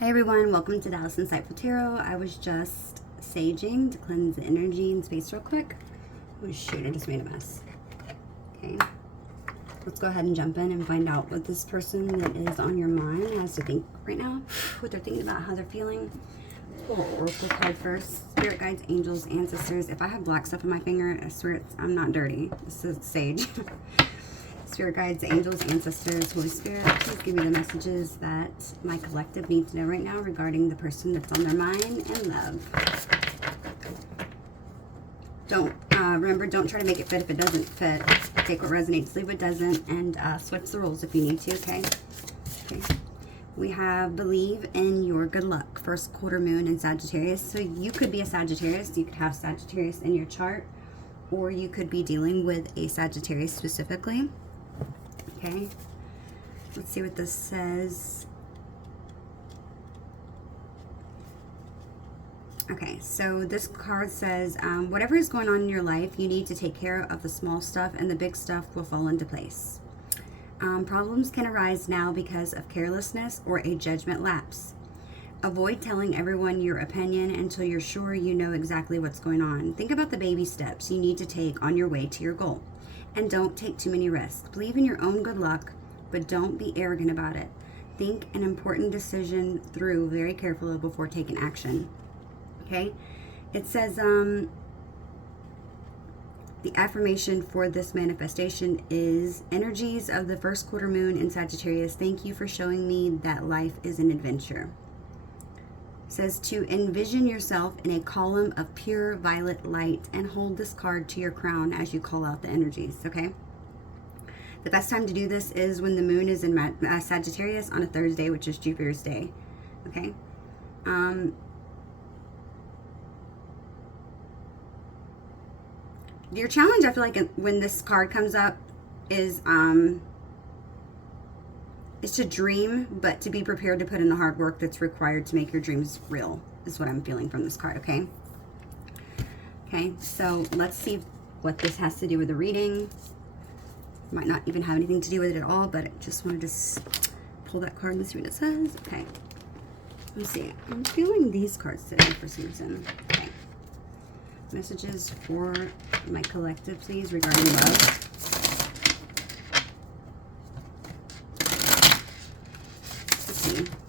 Hi everyone, welcome to Dallas Insightful Tarot. I was just saging to cleanse the energy and space real quick. Oh shoot, I just made a mess. Okay, let's go ahead and jump in and find out what this person that is on your mind has to think right now, what they're thinking about, how they're feeling. Pull an oracle card first. Spirit guides, angels, ancestors. If I have black stuff in my finger, I swear I'm not dirty. This is sage. Spirit guides, angels, ancestors, Holy Spirit, please give me the messages that my collective needs to know right now regarding the person that's on their mind and love. Remember, don't try to make it fit if it doesn't fit. Take what resonates, leave what doesn't, and switch the rules if you need to, okay? We have believe in your good luck, first quarter moon in Sagittarius. So you could be a Sagittarius, you could have Sagittarius in your chart, or you could be dealing with a Sagittarius specifically. Okay, let's see what this says. Okay, so this card says, whatever is going on in your life, you need to take care of the small stuff and the big stuff will fall into place. Problems can arise now because of carelessness or a judgment lapse. Avoid telling everyone your opinion until you're sure you know exactly what's going on. Think about the baby steps you need to take on your way to your goal. And don't take too many risks. Believe in your own good luck, but don't be arrogant about it. Think an important decision through very carefully before taking action. Okay? It says, the affirmation for this manifestation is, energies of the first quarter moon in Sagittarius, thank you for showing me that life is an adventure. Says to envision yourself in a column of pure violet light and hold this card to your crown as you call out the energies, okay? The best time to do this is when the moon is in Sagittarius on a Thursday, which is Jupiter's day, okay? Your challenge, I feel like, when this card comes up is to dream, but to be prepared to put in the hard work that's required to make your dreams real, is what I'm feeling from this card, okay? Okay, so let's see what this has to do with the reading. Might not even have anything to do with it at all, but I just wanted to pull that card and see what it says. Okay, let's see. I'm feeling these cards today for some reason. Okay. Messages for my collective, please, regarding love.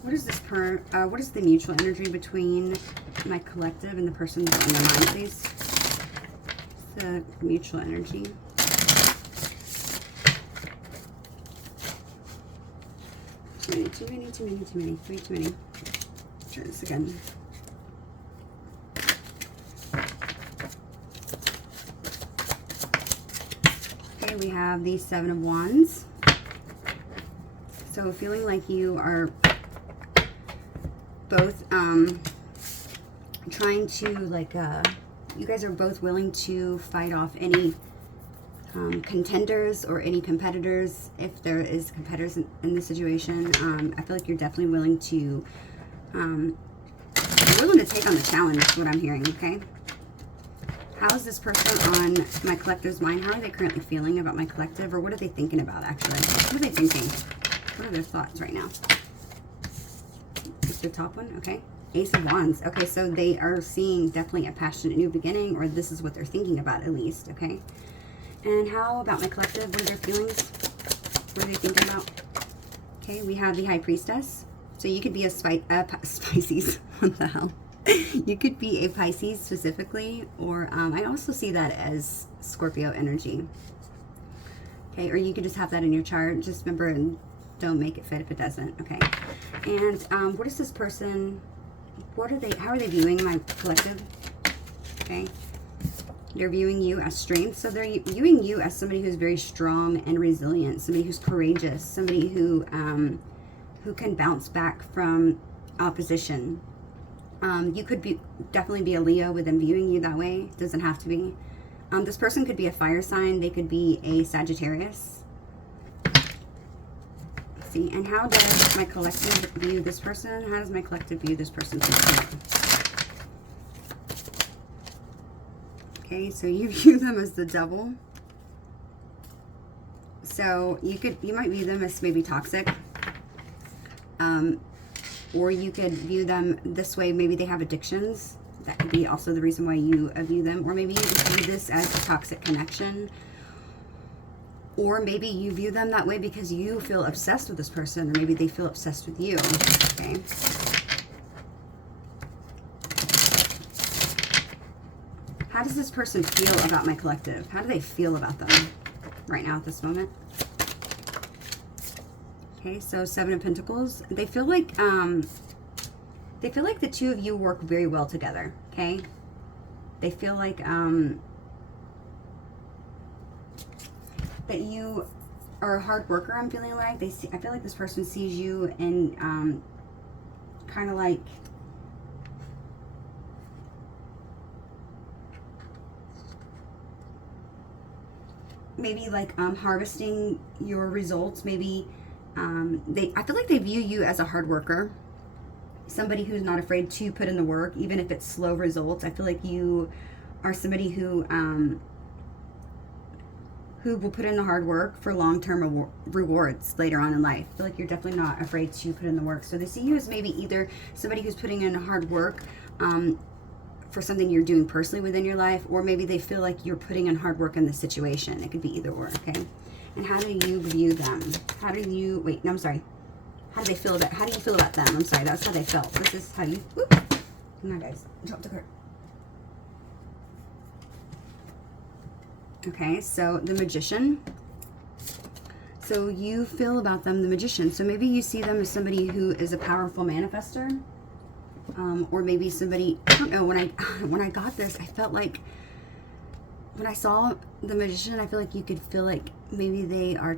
What is this what is the mutual energy between my collective and the person that's on their mind, please? The mutual energy. Too many, way too many. Try this again. Okay, we have the Seven of Wands. So feeling like you are both trying to, like, you guys are both willing to fight off any contenders or any competitors, if there is competitors in this situation. I feel like you're definitely willing to take on the challenge, is what I'm hearing, okay? How is this person on my collective's mind? How are they currently feeling about my collective, or what are they thinking about, actually? What are they thinking? What are their thoughts right now? It's the top one, okay. Ace of Wands. Okay, so they are seeing definitely a passionate new beginning, or this is what they're thinking about, at least, okay. And how about my collective? What are their feelings? What are they thinking about? Okay, we have the High Priestess. So you could be a Pisces. What the hell? You could be a Pisces specifically, or I also see that as Scorpio energy. Okay, or you could just have that in your chart. Just remember, don't make it fit if it doesn't, okay? And what is this person, how are they viewing my collective? Okay, they're viewing you as strength. So they're viewing you as somebody who's very strong and resilient, somebody who's courageous, somebody who can bounce back from opposition. You could definitely be a Leo with them viewing you that way. Doesn't have to be. This person could be a fire sign. They could be a Sagittarius. See, and how does my collective view this person? How does my collective view this person? Okay, so you view them as the devil. So you might view them as maybe toxic. Or you could view them this way. Maybe they have addictions. That could be also the reason why you view them. Or maybe you just view this as a toxic connection. Or maybe you view them that way because you feel obsessed with this person. Or maybe they feel obsessed with you. Okay. How does this person feel about my collective? How do they feel about them right now at this moment? Okay, so Seven of Pentacles. They feel like the two of you work very well together. Okay, they feel like that you are a hard worker. I'm feeling like I feel like this person sees you in kind of like maybe like harvesting your results. Maybe I feel like they view you as a hard worker, somebody who's not afraid to put in the work, even if it's slow results. I feel like you are somebody who will put in the hard work for long-term rewards later on in life. I feel like you're definitely not afraid to put in the work. So they see you as maybe either somebody who's putting in hard work for something you're doing personally within your life, or maybe they feel like you're putting in hard work in the situation. It could be either or, okay? And how do you view them? How do you, wait, no, I'm sorry. How do they feel about, how do you feel about them? I'm sorry, that's how they felt. This is how you, whoop. Come on, guys, drop the card. Okay, so the Magician. So you feel about them, the Magician. So maybe you see them as somebody who is a powerful manifester. Or maybe somebody, I don't know, when I got this, I felt like, when I saw the Magician, I feel like you could feel like maybe they are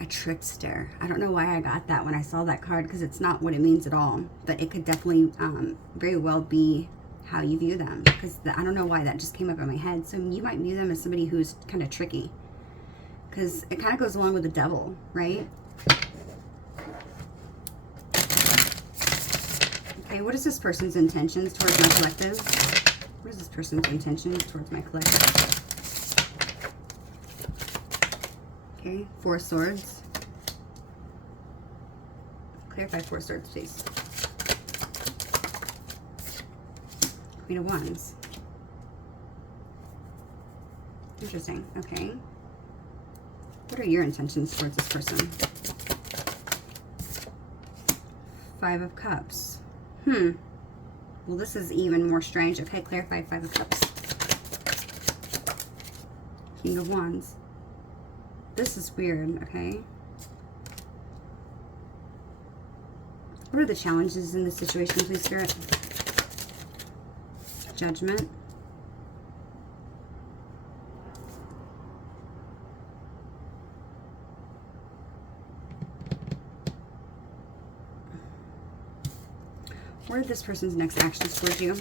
a trickster. I don't know why I got that when I saw that card, because it's not what it means at all. But it could definitely very well be how you view them, because I don't know why that just came up in my head. So you might view them as somebody who's kind of tricky, because it kind of goes along with the devil, right? Okay, what is this person's intentions towards my collective? What is this person's intentions towards my collective? Okay, Four of Swords. Clarify Four of Swords, please. Queen of Wands. Interesting. Okay. What are your intentions towards this person? Five of Cups. Well, this is even more strange. Okay, clarify Five of Cups. King of Wands. This is weird, okay? What are the challenges in this situation, please, Spirit? Judgment. What are this person's next actions towards you?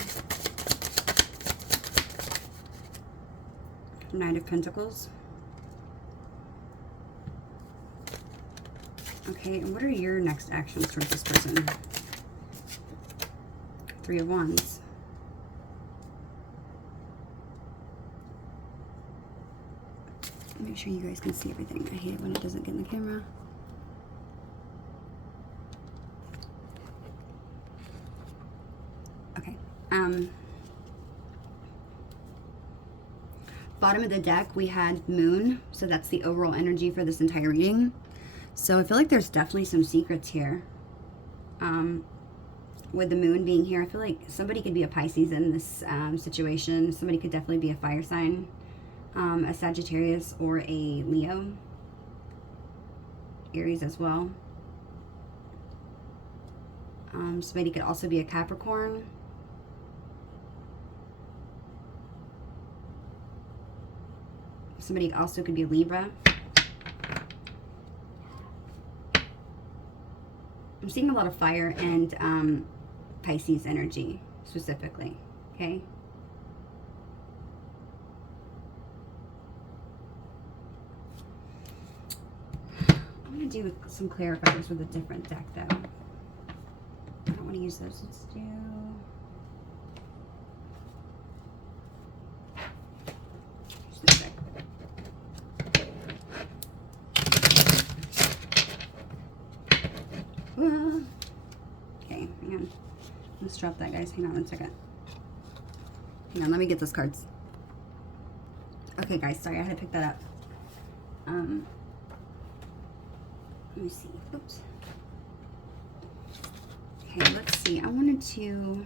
Knight of Pentacles. Okay, and what are your next actions towards this person? Three of Wands. Make sure you guys can see everything. I hate it when it doesn't get in the camera. Okay. Bottom of the deck, we had Moon. So that's the overall energy for this entire reading. So I feel like there's definitely some secrets here. With the Moon being here, I feel like somebody could be a Pisces in this situation. Somebody could definitely be a fire sign. A Sagittarius or a Leo. Aries as well. Somebody could also be a Capricorn. Somebody also could be a Libra. I'm seeing a lot of fire and Pisces energy specifically, okay? I'm going to do some clarifiers with a different deck, though. I don't want to use those. Let's do... this deck. Okay, hang on. Let's drop that, guys. Hang on one second. Hang on, let me get those cards. Okay, guys, sorry, I had to pick that up. Let me see. Oops. Okay, let's see. I wanted to...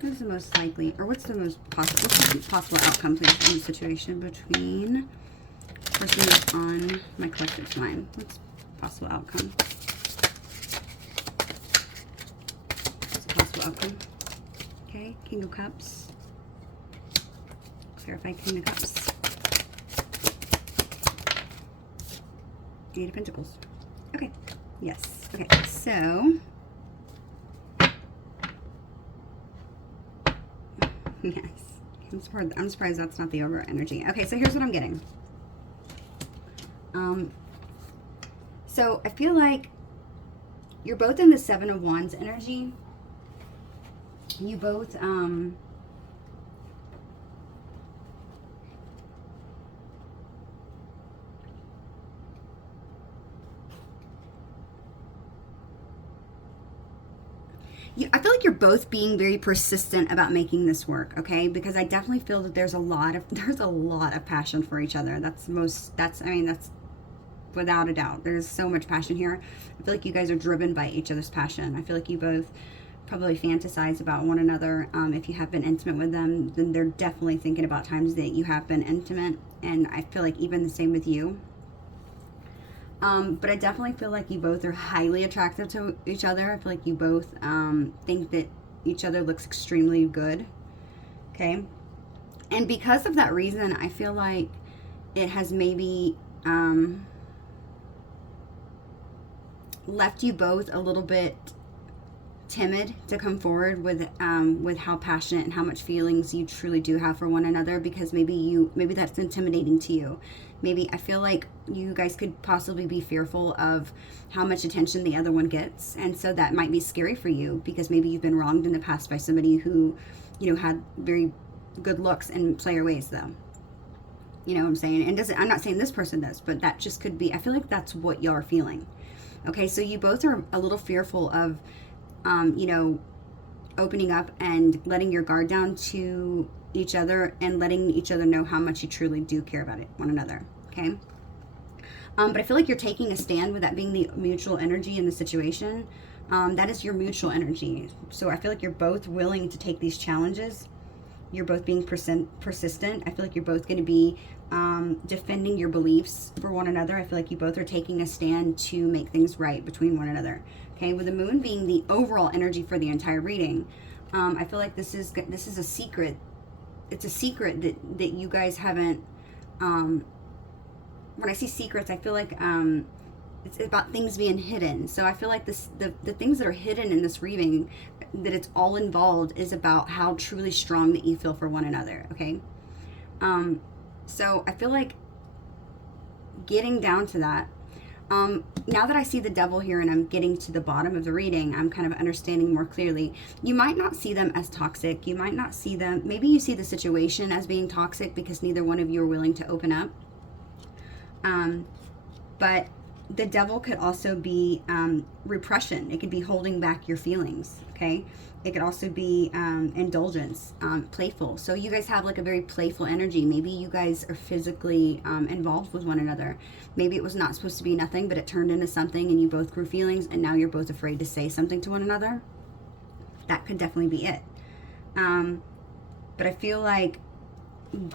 What's the most likely, or what's the most possible, what's the possible outcome, please, in the situation between the person that's on my collective's mind? What's the possible outcome? What's the possible outcome? Okay, King of Cups. Clarify King of Cups. Eight of Pentacles. Okay, yes. Okay, so... Yes. I'm surprised that's not the over energy. Okay, so here's what I'm getting. So I feel like you're both in the Seven of Wands energy. You both, I feel like you're both being very persistent about making this work, okay? Because I definitely feel that there's a lot of passion for each other. That's without a doubt. There's so much passion here. I feel like you guys are driven by each other's passion. I feel like you both probably fantasize about one another. If you have been intimate with them, then they're definitely thinking about times that you have been intimate. And I feel like even the same with you. But I definitely feel like you both are highly attractive to each other. I feel like you both think that each other looks extremely good. Okay? And because of that reason, I feel like it has maybe left you both a little bit timid to come forward with how passionate and how much feelings you truly do have for one another, because maybe that's intimidating to you. Maybe I feel like you guys could possibly be fearful of how much attention the other one gets, and so that might be scary for you, because maybe you've been wronged in the past by somebody who, you know, had very good looks and player ways, though. You know what I'm saying? And I'm not saying this person does, but that just could be, I feel like that's what y'all are feeling. Okay, so you both are a little fearful of, you know, opening up and letting your guard down to each other and letting each other know how much you truly do care about one another. Okay. But I feel like you're taking a stand with that being the mutual energy in the situation. That is your mutual energy. So I feel like you're both willing to take these challenges. You're both being persistent. I feel like you're both going to be defending your beliefs for one another. I feel like you both are taking a stand to make things right between one another. Okay, with the moon being the overall energy for the entire reading, I feel like this is a secret. It's a secret that you guys haven't. When I see secrets, I feel like it's about things being hidden. So I feel like the things that are hidden in this reading, that it's all involved, is about how truly strong that you feel for one another. Okay. So I feel like getting down to that. Now that I see the devil here and I'm getting to the bottom of the reading, I'm kind of understanding more clearly. You might not see them as toxic. You might not see them. Maybe you see the situation as being toxic because neither one of you are willing to open up. But the devil could also be repression. It could be holding back your feelings. Okay. It could also be indulgence, playful. So you guys have like a very playful energy. Maybe you guys are physically involved with one another. Maybe it was not supposed to be nothing, but it turned into something and you both grew feelings, and now you're both afraid to say something to one another. That could definitely be it. But I feel like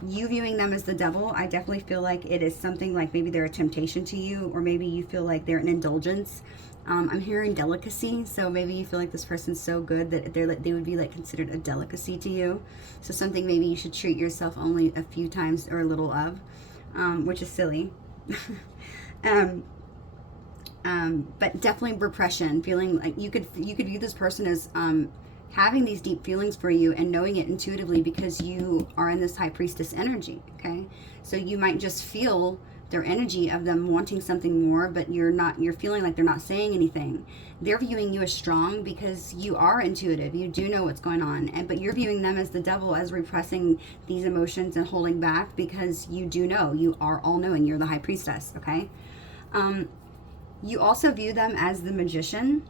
you viewing them as the devil, I definitely feel like it is something like maybe they're a temptation to you, or maybe you feel like they're an indulgence. I'm hearing delicacy, so maybe you feel like this person's so good that they would be like considered a delicacy to you. So something maybe you should treat yourself only a few times or a little of, which is silly. But definitely repression, feeling like you could view this person as having these deep feelings for you and knowing it intuitively because you are in this high priestess energy. Okay, so you might just feel their energy of them wanting something more, but you're feeling like they're not saying anything. They're viewing you as strong because you are intuitive. You do know what's going on. But you're viewing them as the devil, as repressing these emotions and holding back because you do know. You are all knowing. You're the high priestess, okay? You also view them as the magician,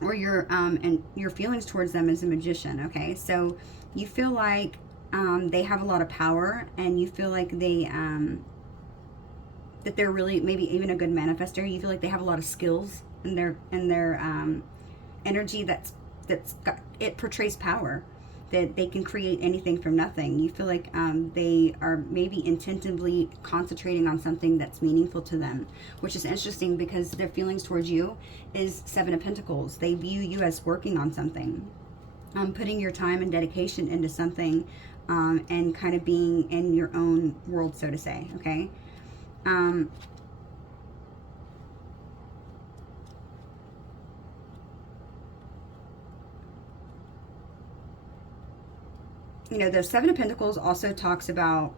or and your feelings towards them as a magician, okay? So you feel like they have a lot of power, and you feel like that they're really maybe even a good manifester. You feel like they have a lot of skills in their energy it portrays power, that they can create anything from nothing. You feel like they are maybe intentively concentrating on something that's meaningful to them, which is interesting because their feelings towards you is 7 of Pentacles. They view you as working on something, putting your time and dedication into something, and kind of being in your own world, so to say, okay? You know, the 7 of Pentacles also talks about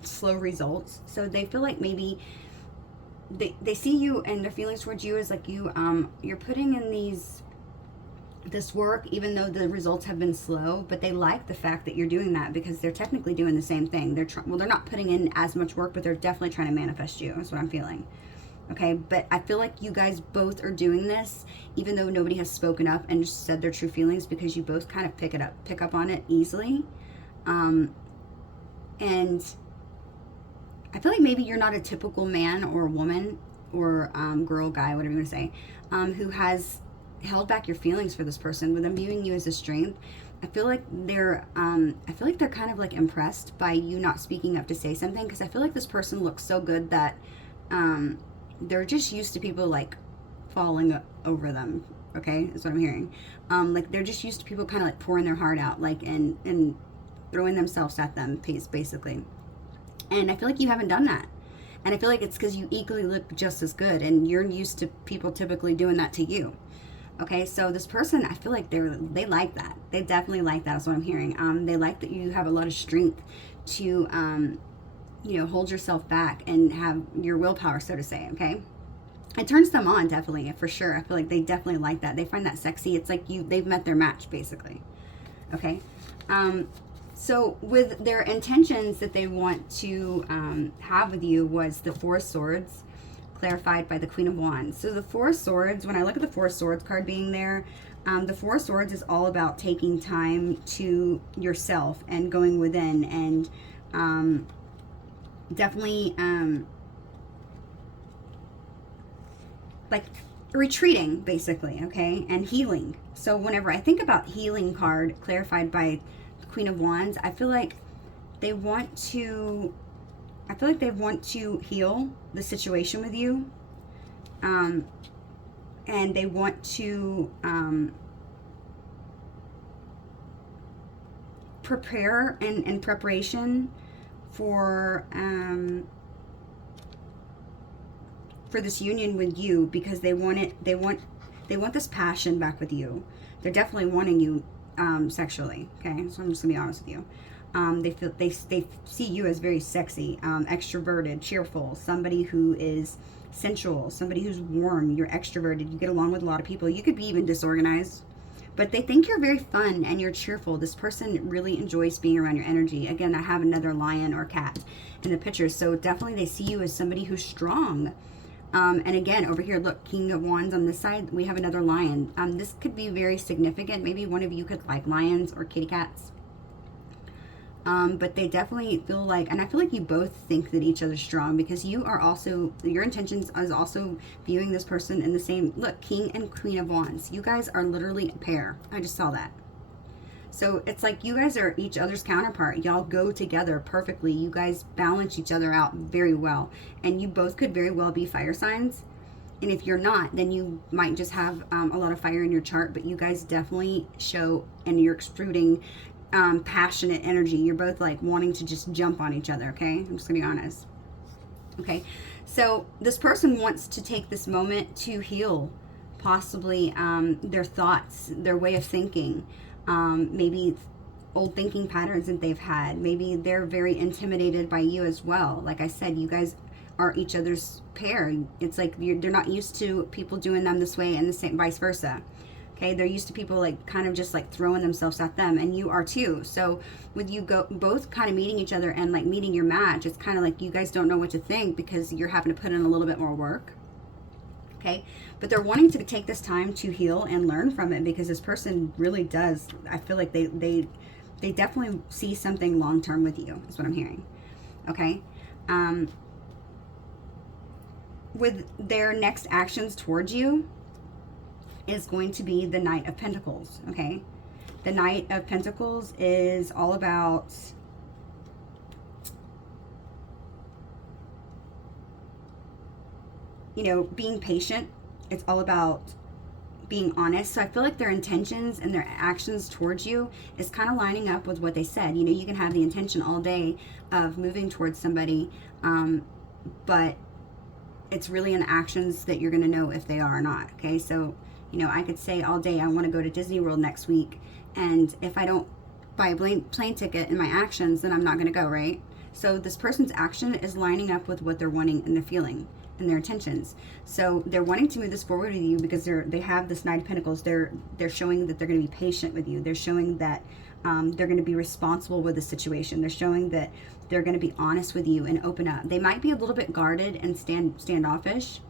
slow results. So they feel like maybe they see you, and their feelings towards you is like you're putting in this work, even though the results have been slow, but they like the fact that you're doing that because they're technically doing the same thing. They're not putting in as much work, but they're definitely trying to manifest you. That's what I'm feeling. Okay, but I feel like you guys both are doing this even though nobody has spoken up and just said their true feelings, because you both kind of pick up on it easily. And I feel like maybe you're not a typical man or woman or girl, guy, whatever you want to say, who has held back your feelings for this person. With them viewing you as a strength, I feel like they're kind of like impressed by you not speaking up to say something, because I feel like this person looks so good that they're just used to people like falling over them. Okay, that's what I'm hearing. Like they're just used to people kind of like pouring their heart out, like and throwing themselves at them, basically. And I feel like you haven't done that. And I feel like it's because you equally look just as good, and you're used to people typically doing that to you. Okay, so this person, I feel like they like that. They definitely like that, is what I'm hearing. They like that you have a lot of strength to hold yourself back and have your willpower, so to say, okay? It turns them on, definitely, for sure. I feel like they definitely like that. They find that sexy. It's like they've met their match, basically, okay? So with their intentions that they want to have with you was the 4 of Swords, clarified by the Queen of Wands. So the 4 of Swords, when I look at the 4 of Swords card being there, the 4 of Swords is all about taking time to yourself and going within, and definitely like retreating, basically, okay, and healing. So whenever I think about healing card clarified by the Queen of Wands, I feel like they want to heal the situation with you, and they want to prepare in preparation for this union with you, because they want this passion back with you. They're definitely wanting you sexually, okay? So I'm just gonna be honest with you. They see you as very sexy, extroverted, cheerful, somebody who is sensual, somebody who's warm. You're extroverted, you get along with a lot of people. You could be even disorganized, but they think you're very fun and you're cheerful. This person really enjoys being around your energy. Again, I have another lion or cat in the picture, so definitely they see you as somebody who's strong. And again, over here, look, King of Wands on this side, we have another lion. This could be very significant. Maybe one of you could like lions or kitty cats. But they definitely feel like, and I feel like you both think that each other's strong, because you are also, your intentions is also viewing this person in the same, look, King and Queen of Wands. You guys are literally a pair. I just saw that. So it's like you guys are each other's counterpart. Y'all go together perfectly. You guys balance each other out very well. And you both could very well be fire signs. And if you're not, then you might just have a lot of fire in your chart. But you guys definitely show, and you're extruding passionate energy. You're both like wanting to just jump on each other, okay? I'm just gonna be honest. Okay, so this person wants to take this moment to heal possibly their thoughts, their way of thinking. Maybe old thinking patterns that they've had. Maybe they're very intimidated by you as well. Like I said, you guys are each other's pair. It's like they're not used to people doing them this way, and the same vice versa. Okay, they're used to people like kind of just like throwing themselves at them, and you are too. So with you both kind of meeting each other and like meeting your match, it's kind of like you guys don't know what to think because you're having to put in a little bit more work. Okay, but they're wanting to take this time to heal and learn from it, because this person really does, I feel like they definitely see something long term with you, is what I'm hearing. Okay, with their next actions towards you is going to be the Knight of Pentacles. Okay, the Knight of Pentacles is all about being patient. It's all about being honest. So I feel like their intentions and their actions towards you is kind of lining up with what they said. You can have the intention all day of moving towards somebody, but it's really in the actions that you're going to know if they are or not. Okay, so I could say all day I want to go to Disney World next week, and if I don't buy a plane ticket in my actions, then I'm not going to go, right? So this person's action is lining up with what they're wanting and they're feeling and their intentions. So they're wanting to move this forward with you because they have this Knight of Pentacles. They're showing that they're going to be patient with you. They're showing that they're going to be responsible with the situation. They're showing that they're going to be honest with you and open up. They might be a little bit guarded and standoffish,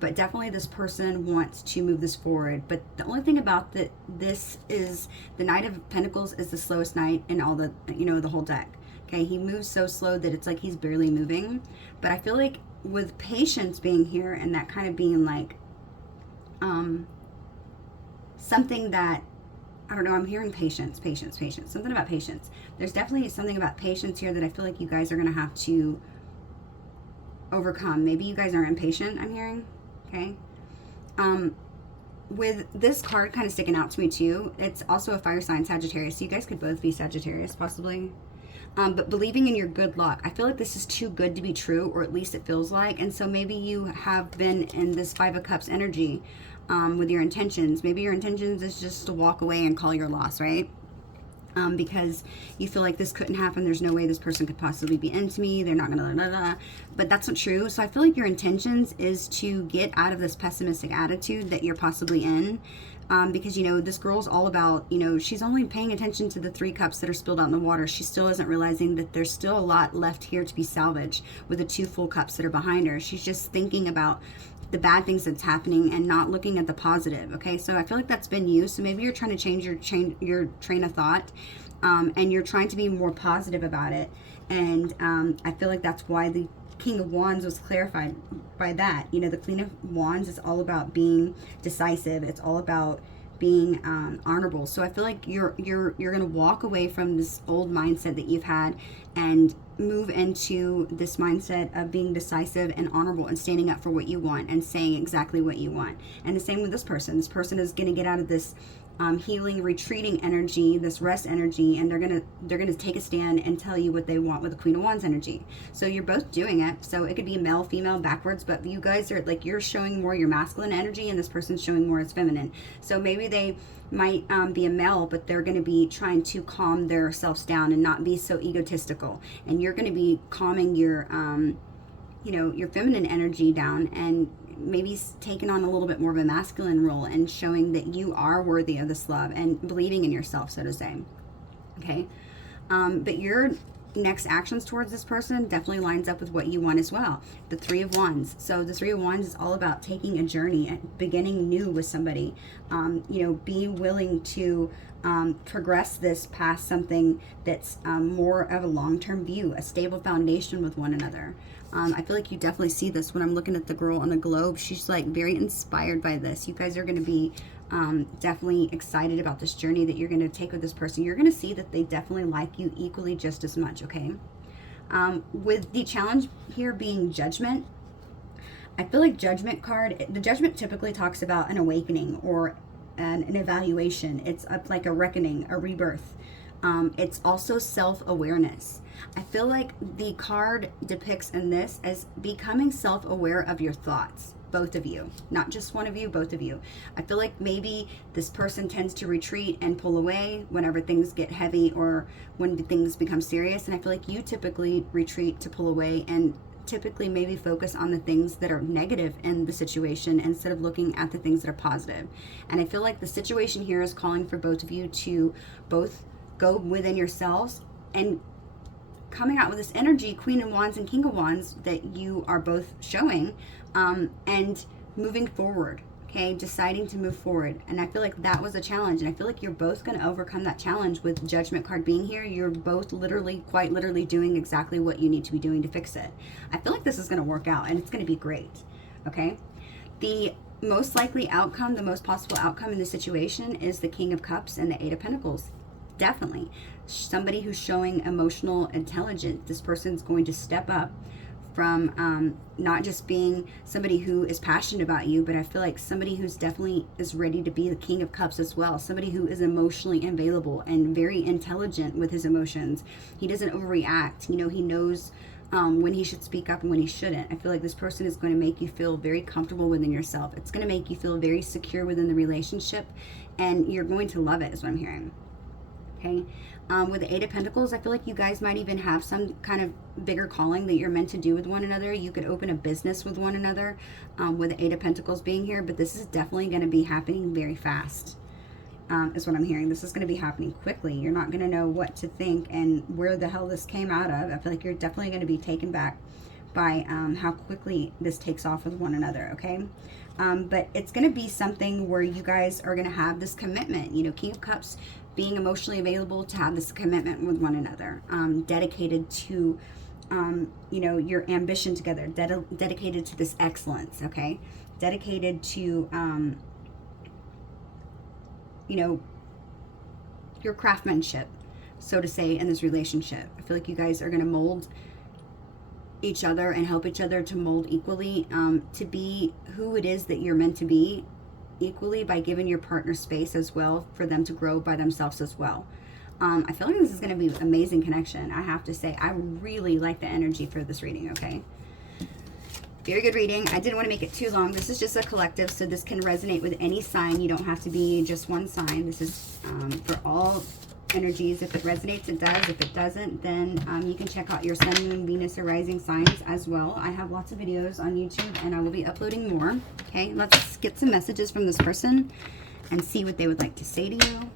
but definitely this person wants to move this forward. But the only thing about this is the Knight of Pentacles is the slowest knight in all the the whole deck. Okay, he moves so slow that it's like he's barely moving. But I feel like with patience being here and that kind of being like something that, I don't know, I'm hearing patience, something about patience. There's definitely something about patience here that I feel like you guys are going to have to overcome. Maybe you guys are impatient, I'm hearing. Okay, with this card kind of sticking out to me too, it's also a fire sign, Sagittarius. So you guys could both be Sagittarius possibly. But believing in your good luck. I feel like this is too good to be true, or at least it feels like. And so maybe you have been in this Five of Cups energy with your intentions. Maybe your intentions is just to walk away and call your loss, right? Because you feel like this couldn't happen. There's no way this person could possibly be into me. They're not going to, but that's not true. So I feel like your intentions is to get out of this pessimistic attitude that you're possibly in. Because, this girl's all about, she's only paying attention to the 3 cups that are spilled out in the water. She still isn't realizing that there's still a lot left here to be salvaged with the 2 full cups that are behind her. She's just thinking about the bad things that's happening and not looking at the positive. Okay, so I feel like that's been you. So maybe you're trying to change your train of thought, and you're trying to be more positive about it. And I feel like that's why the King of Wands was clarified by that. The Queen of Wands is all about being decisive. It's all about being honorable. So I feel like you're going to walk away from this old mindset that you've had and move into this mindset of being decisive and honorable and standing up for what you want and saying exactly what you want. And the same with this person. This person is going to get out of this healing, retreating energy, this rest energy, and they're gonna take a stand and tell you what they want with the Queen of Wands energy. So you're both doing it. So it could be male, female, backwards, but you guys are like, you're showing more your masculine energy and this person's showing more its feminine. So maybe they might be a male, but they're going to be trying to calm themselves down and not be so egotistical. And you're going to be calming your your feminine energy down, and maybe taking on a little bit more of a masculine role and showing that you are worthy of this love and believing in yourself, so to say. Okay, but your next actions towards this person definitely lines up with what you want as well. The 3 of Wands. So the 3 of Wands is all about taking a journey and beginning new with somebody. Being willing to progress this past something that's more of a long-term view, a stable foundation with one another. I feel like you definitely see this when I'm looking at the girl on the globe. She's like very inspired by this. You guys are going to be definitely excited about this journey that you're going to take with this person. You're going to see that they definitely like you equally just as much, okay? With the challenge here being Judgment, I feel like Judgment card, the Judgment typically talks about an awakening or an evaluation. It's like a reckoning, a rebirth. It's also self-awareness. I feel like the card depicts in this as becoming self-aware of your thoughts. both of you, not just one of you, both of you. I feel like maybe this person tends to retreat and pull away whenever things get heavy or when things become serious. And I feel like you typically retreat to pull away and typically maybe focus on the things that are negative in the situation instead of looking at the things that are positive. And I feel like the situation here is calling for both of you to both go within yourselves and coming out with this energy, Queen of Wands and King of Wands, that you are both showing, and moving forward, okay? Deciding to move forward. And I feel like that was a challenge, and I feel like you're both going to overcome that challenge with Judgment card being here. You're both literally, quite literally doing exactly what you need to be doing to fix it. I feel like this is going to work out, and it's going to be great, okay? The most likely outcome, the most possible outcome in this situation is the King of Cups and the Eight of Pentacles. Definitely. Somebody who's showing emotional intelligence. This person's going to step up from not just being somebody who is passionate about you, but I feel like somebody who's definitely is ready to be the King of Cups as well. Somebody who is emotionally available and very intelligent with his emotions. He doesn't overreact. You know, he knows when he should speak up and when he shouldn't. I feel like this person is going to make you feel very comfortable within yourself. It's going to make you feel very secure within the relationship, and you're going to love it, is what I'm hearing. Okay, with the Eight of Pentacles, I feel like you guys might even have some kind of bigger calling that you're meant to do with one another. You could open a business with one another, with the Eight of Pentacles being here, but this is definitely going to be happening very fast, is what I'm hearing. This is going to be happening quickly. You're not going to know what to think and where the hell this came out of. I feel like you're definitely going to be taken back by how quickly this takes off with one another, okay? But it's going to be something where you guys are going to have this commitment. You know, King of Cups, being emotionally available to have this commitment with one another, dedicated to, you know, your ambition together, dedicated to this excellence, okay? Dedicated to, you know, your craftsmanship, so to say, in this relationship. I feel like you guys are going to mold each other and help each other to mold equally, to be who it is that you're meant to be equally, by giving your partner space as well for them to grow by themselves as well. I feel like this is going to be an amazing connection. I have to say, I really like the energy for this reading, okay? Very good reading. I didn't want to make it too long. This is just a collective, so this can resonate with any sign. You don't have to be just one sign. This is for all energies. If it resonates, it does. If it doesn't, then you can check out your Sun, Moon, Venus, or Rising signs as well. I have lots of videos on YouTube, and I will be uploading more. Okay, let's get some messages from this person and see what they would like to say to you.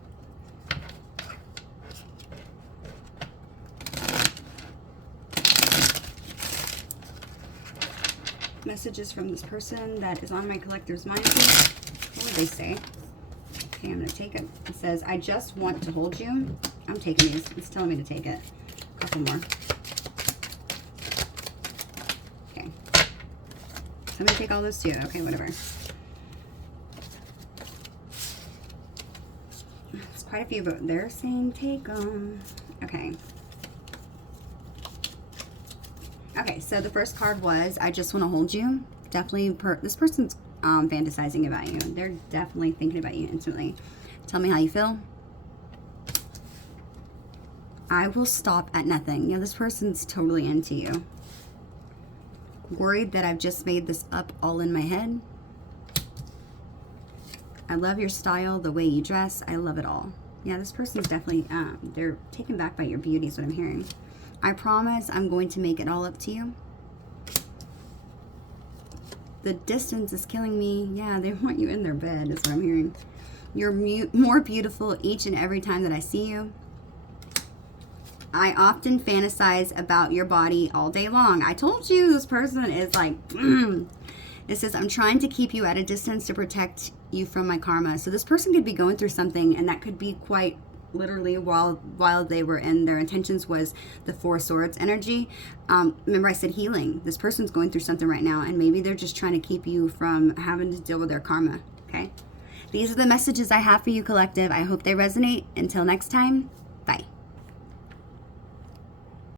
Messages from this person that is on my collector's mind. What would they say? Okay, I'm going to take it. It says, I just want to hold you. I'm taking these. It's telling me to take it. A couple more. Okay. So I'm going to take all those too. Okay, whatever. There's quite a few, but they're saying take them. Okay. Okay, so the first card was, I just want to hold you. Definitely, this person's fantasizing about you. They're definitely thinking about you intimately. Tell me how you feel. I will stop at nothing. Yeah, this person's totally into you. Worried that I've just made this up all in my head. I love your style, the way you dress. I love it all. Yeah, this person's definitely, they're taken back by your beauty is what I'm hearing. I promise I'm going to make it all up to you. The distance is killing me. Yeah, they want you in their bed is what I'm hearing. You're more beautiful each and every time that I see you. I often fantasize about your body all day long. I told you this person is like, It says, I'm trying to keep you at a distance to protect you from my karma. So this person could be going through something, and that could be quite literally while they were in, their intentions was the Four Swords energy. Remember I said healing. This person's going through something right now, and maybe they're just trying to keep you from having to deal with their karma. Okay, these are the messages I have for you, collective. I hope they resonate. Until next time, bye.